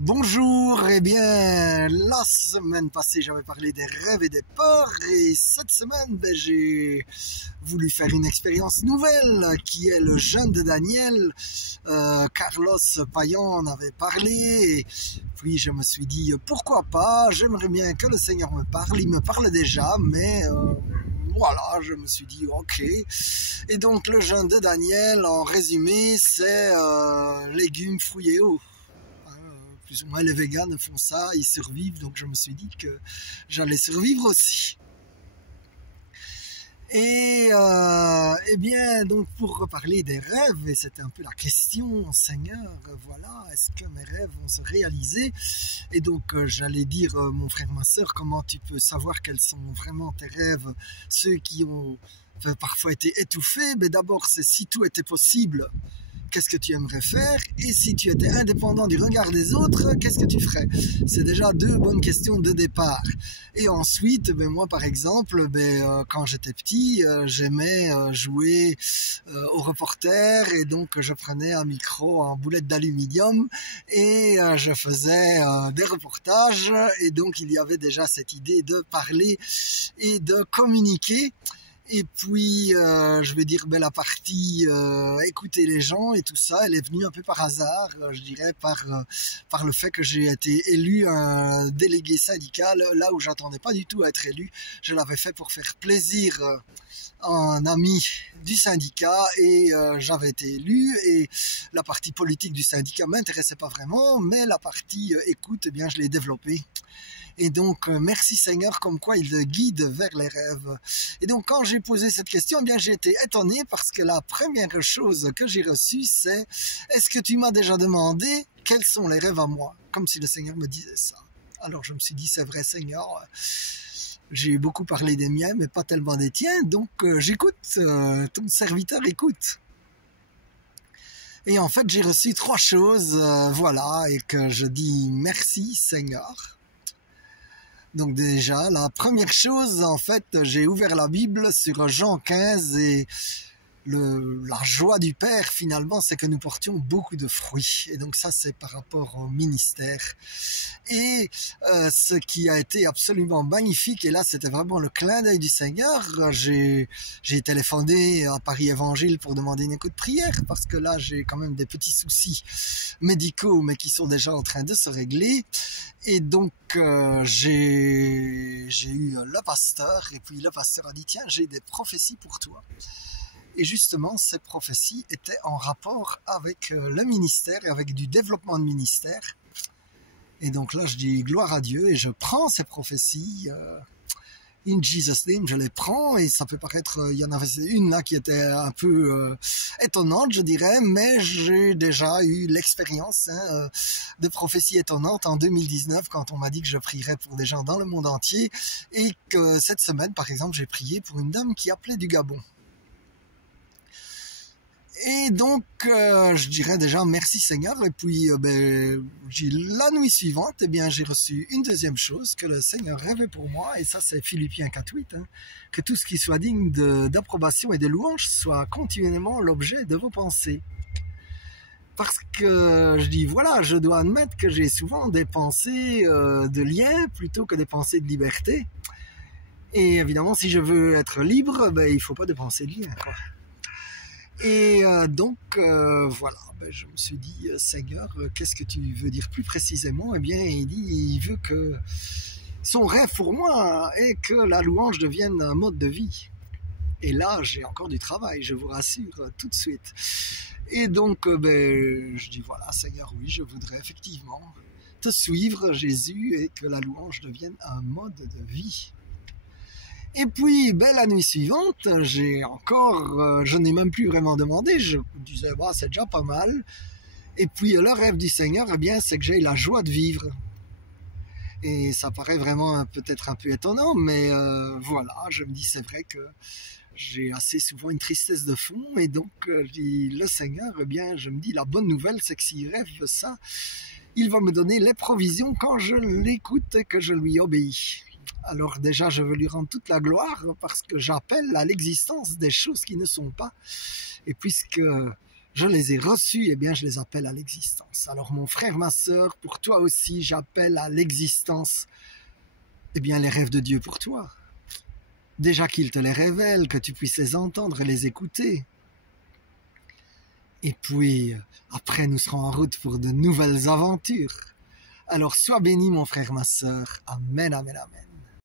Bonjour, eh bien, la semaine passée j'avais parlé des rêves et des peurs et cette semaine j'ai voulu faire une expérience nouvelle qui est le jeûne de Daniel. Carlos Payan en avait parlé et puis je me suis dit pourquoi pas, j'aimerais bien que le Seigneur me parle, il me parle déjà mais voilà, je me suis dit ok. Et donc le jeûne de Daniel en résumé c'est légumes, fruits et eau. Plus ou moins les véganes font ça, ils survivent, donc je me suis dit que j'allais survivre aussi. Et eh bien, donc pour reparler des rêves, et c'était un peu la question, Seigneur, voilà, est-ce que mes rêves vont se réaliser? Et donc j'allais dire, mon frère, ma soeur, comment tu peux savoir quels sont vraiment tes rêves, ceux qui ont parfois été étouffés? Mais d'abord, c'est si tout était possible, qu'est-ce que tu aimerais faire? Et si tu étais indépendant du regard des autres, qu'est-ce que tu ferais? C'est déjà deux bonnes questions de départ. Et ensuite, moi par exemple, quand j'étais petit, j'aimais jouer au reporter et donc je prenais un micro en boulette d'aluminium et je faisais des reportages et donc il y avait déjà cette idée de parler et de communiquer. Et puis, je vais dire, la partie écouter les gens et tout ça, elle est venue un peu par hasard, je dirais, par le fait que j'ai été élu un délégué syndical, là où j'attendais pas du tout à être élu. Je l'avais fait pour faire plaisir à un ami du syndicat et j'avais été élu et la partie politique du syndicat m'intéressait pas vraiment, mais la partie écoute, eh bien, je l'ai développée. Et donc, merci Seigneur, comme quoi il te guide vers les rêves. Et donc, quand j'ai posé cette question, eh bien, j'ai été étonné parce que la première chose que j'ai reçue, c'est « Est-ce que tu m'as déjà demandé quels sont les rêves à moi ?» Comme si le Seigneur me disait ça. Alors, je me suis dit « C'est vrai Seigneur, j'ai beaucoup parlé des miens, mais pas tellement des tiens, donc j'écoute, ton serviteur écoute. » Et en fait, j'ai reçu trois choses, voilà, et que je dis « Merci Seigneur ». Donc déjà, la première chose, en fait, j'ai ouvert la Bible sur Jean 15 et la joie du Père, finalement, c'est que nous portions beaucoup de fruits. Et donc ça, c'est par rapport au ministère. Et ce qui a été absolument magnifique, et là, c'était vraiment le clin d'œil du Seigneur, j'ai téléphoné à Paris Évangile pour demander une écoute de prière, parce que là, j'ai quand même des petits soucis médicaux, mais qui sont déjà en train de se régler. Et donc, j'ai eu le pasteur, et puis le pasteur a dit, tiens, j'ai des prophéties pour toi. Et justement, ces prophéties étaient en rapport avec le ministère et avec du développement de ministère. Et donc là, je dis gloire à Dieu et je prends ces prophéties. In Jesus' name, je les prends et ça peut paraître, il y en avait une là qui était un peu étonnante, je dirais, mais j'ai déjà eu l'expérience de prophéties étonnantes en 2019 quand on m'a dit que je prierais pour des gens dans le monde entier et que cette semaine, par exemple, j'ai prié pour une dame qui appelait du Gabon. Et donc, je dirais déjà merci Seigneur. Et puis, la nuit suivante, eh bien, j'ai reçu une deuxième chose que le Seigneur rêvait pour moi. Et ça, c'est Philippiens 4:8. Que tout ce qui soit digne d'approbation et de louange soit continuellement l'objet de vos pensées. Parce que je dis, voilà, je dois admettre que j'ai souvent des pensées de lien plutôt que des pensées de liberté. Et évidemment, si je veux être libre, il ne faut pas de pensées de lien, quoi. Et donc, voilà, je me suis dit, Seigneur, qu'est-ce que tu veux dire plus précisément? Eh bien, il dit, il veut que son rêve pour moi est que la louange devienne un mode de vie. Et là, j'ai encore du travail, je vous rassure tout de suite. Et donc, je dis, voilà, Seigneur, oui, je voudrais effectivement te suivre, Jésus, et que la louange devienne un mode de vie. Et puis, la nuit suivante, je n'ai même plus vraiment demandé, je disais, c'est déjà pas mal. Et puis, le rêve du Seigneur, eh bien, c'est que j'ai la joie de vivre. Et ça paraît vraiment peut-être un peu étonnant, mais voilà, je me dis, c'est vrai que j'ai assez souvent une tristesse de fond, et donc, je dis, le Seigneur, eh bien, je me dis, la bonne nouvelle, c'est que s'il rêve ça, il va me donner les provisions quand je l'écoute et que je lui obéis. Alors déjà, je veux lui rendre toute la gloire parce que j'appelle à l'existence des choses qui ne sont pas. Et puisque je les ai reçus, eh bien je les appelle à l'existence. Alors mon frère, ma sœur, pour toi aussi, j'appelle à l'existence, eh bien les rêves de Dieu pour toi. Déjà qu'il te les révèle, que tu puisses les entendre et les écouter. Et puis, après nous serons en route pour de nouvelles aventures. Alors sois béni mon frère, ma sœur. Amen, amen, amen.